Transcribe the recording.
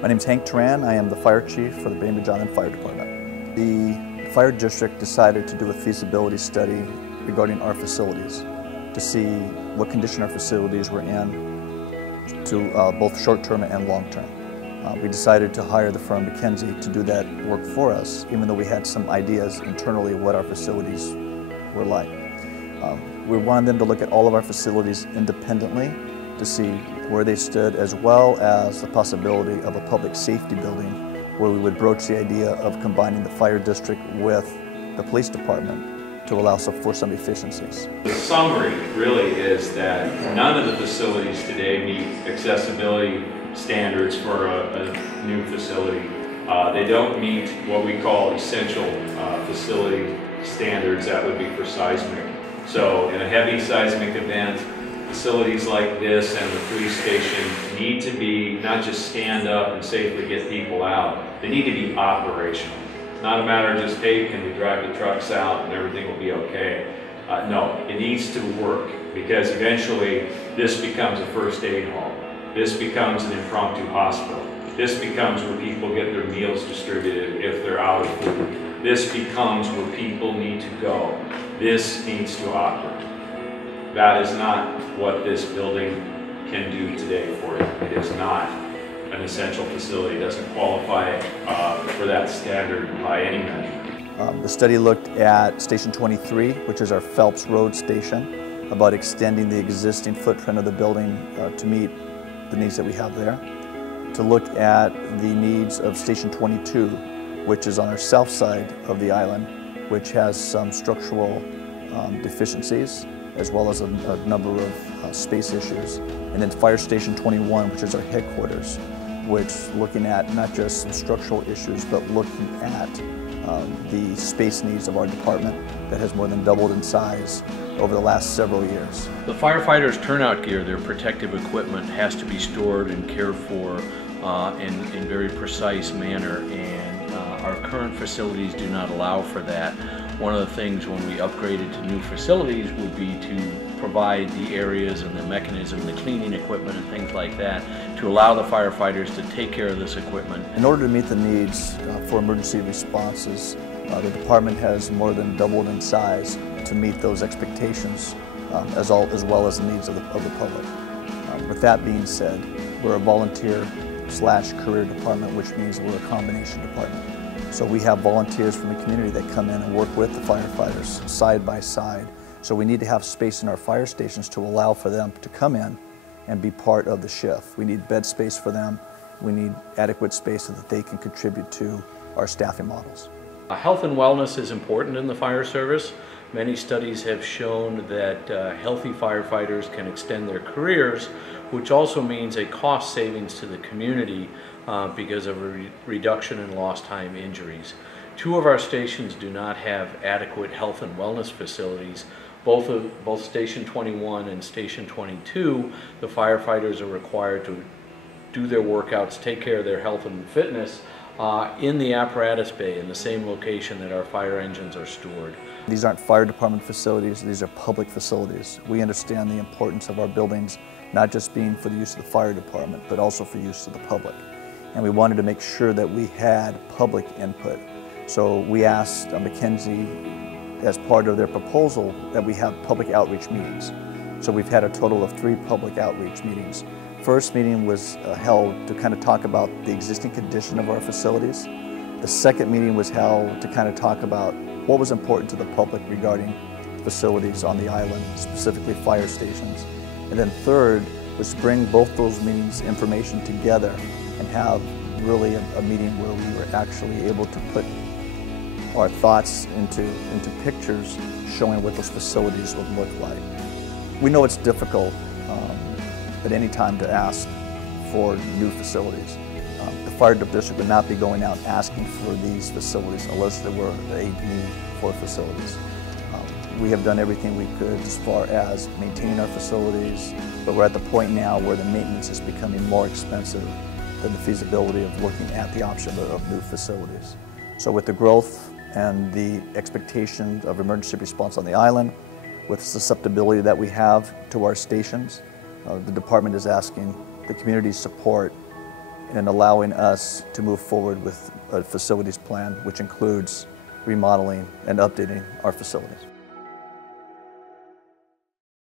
My name is Hank Turan. I am the fire chief for the Bainbridge Island Fire Department. The fire district decided to do a feasibility study regarding our facilities to see what condition our facilities were in, to both short-term and long-term. We decided to hire the firm McKinsey to do that work for us, even though we had some ideas internally of what our facilities were like. We wanted them to look at all of our facilities independently to see where they stood, as well as the possibility of a public safety building where we would broach the idea of combining the fire district with the police department to allow for some efficiencies. The summary really is that none of the facilities today meet accessibility standards for a new facility. They don't meet what we call essential facility standards that would be for seismic. So in a heavy seismic event, facilities like this and the police station need to be not just stand up and safely get people out, they need to be operational. It's not a matter of just, hey, can we drive the trucks out and everything will be okay. No, it needs to work, because eventually this becomes a first aid home. This becomes an impromptu hospital. This becomes where people get their meals distributed if they're out of food. This becomes where people need to go. This needs to operate. That is not what this building can do today for you. It is not an essential facility. It doesn't qualify for that standard by any measure. The study looked at Station 23, which is our Phelps Road station, about extending the existing footprint of the building to meet the needs that we have there. To look at the needs of Station 22, which is on our south side of the island, which has some structural deficiencies, as well as a number of space issues. And then Fire Station 21, which is our headquarters, which looking at not just some structural issues, but looking at the space needs of our department that has more than doubled in size over the last several years. The firefighters' turnout gear, their protective equipment, has to be stored and cared for in very precise manner, and our current facilities do not allow for that. One of the things when we upgraded to new facilities would be to provide the areas and the mechanism, the cleaning equipment and things like that, to allow the firefighters to take care of this equipment. In order to meet the needs for emergency responses, the department has more than doubled in size to meet those expectations, as well as the needs of the public. With that being said, we're a volunteer/career department, which means we're a combination department. So we have volunteers from the community that come in and work with the firefighters side by side. So we need to have space in our fire stations to allow for them to come in and be part of the shift. We need bed space for them. We need adequate space so that they can contribute to our staffing models. Health and wellness is important in the fire service. Many studies have shown that healthy firefighters can extend their careers, which also means a cost savings to the community because of a reduction in lost time injuries. Two of our stations do not have adequate health and wellness facilities. Both Station 21 and Station 22, the firefighters are required to do their workouts, take care of their health and fitness in the apparatus bay, in the same location that our fire engines are stored. These aren't fire department facilities, these are public facilities. We understand the importance of our buildings, not just being for the use of the fire department, but also for use of the public. And we wanted to make sure that we had public input. So we asked McKinsey, as part of their proposal, that we have public outreach meetings. So we've had a total of 3 public outreach meetings. First meeting was held to kind of talk about the existing condition of our facilities. The second meeting was held to kind of talk about what was important to the public regarding facilities on the island, specifically fire stations. And then third was to bring both those meetings information together and have really a meeting where we were actually able to put our thoughts into pictures showing what those facilities would look like. We know it's difficult at any time to ask for new facilities. The fire district would not be going out asking for these facilities unless there were a need for facilities. We have done everything we could as far as maintaining our facilities, but we're at the point now where the maintenance is becoming more expensive than the feasibility of looking at the option of new facilities. So with the growth and the expectation of emergency response on the island, with the susceptibility that we have to our stations, the department is asking the community's support in allowing us to move forward with a facilities plan, which includes remodeling and updating our facilities.